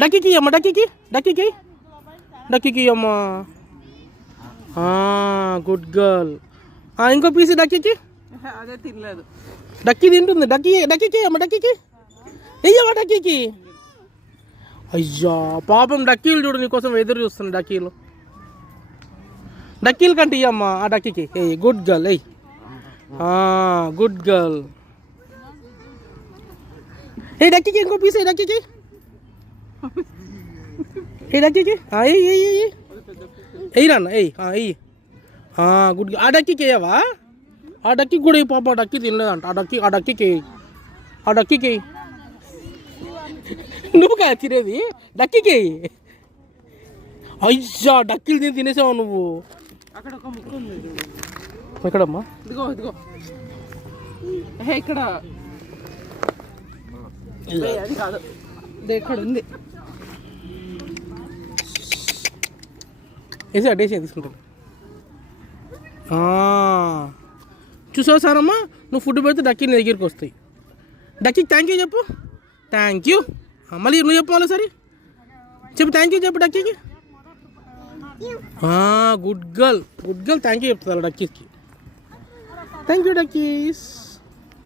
డక్కీకి అమ్మ, డక్కీకి డక్కీకి డక్కీకి అమ్మ. Good girl. ఇంకో పీస్ డక్కీకి. అదే తినలేదు. డక్కీ తింటుంది. డక్కీకి అమ్మ, డక్కీకి వెయ్యమ్మా, డక్కీకి. అయ్యా పాపం, డక్కీలు చూడు నీకోసం ఎదురు చూస్తుంది. డక్కీలు కంటే ఇయ్యమ్మా ఆ డక్కీకి. Good girl. Good girl. డక్కీకి ఇంకో పీస్. డక్కీకి డక్కీకి నాన్న ఎయ్యి. గుడ్. ఆ డక్కీకి వేయవా? ఆ డక్కీకి కూడా పాప, డక్కీ తినలేదంట. ఆ డక్కీకి నువ్వు కదా తినేది, డక్కీకి. అయ్యా డక్కీలు తినేసావు నువ్వు. అక్కడ ఒక ముక్క ఉంది. ఎక్కడమ్మా? ఇదిగో ఇక్కడ. అది కాదు, ఎక్కడ ఉంది. వేసే తీసుకుంటాను. చూసావు సారమ్మా, నువ్వు ఫుడ్ పెడితే డక్కీ నీ దగ్గరికి వస్తాయి. డక్కీకి థ్యాంక్ యూ చెప్పు. Thank you. మళ్ళీ నువ్వు చెప్పు, మళ్ళీ సరే చెప్పు. థ్యాంక్ యూ చెప్పు డక్కీకి. Good girl. థ్యాంక్ యూ చెప్తారు డక్కీకి. Thank you డక్కీస్.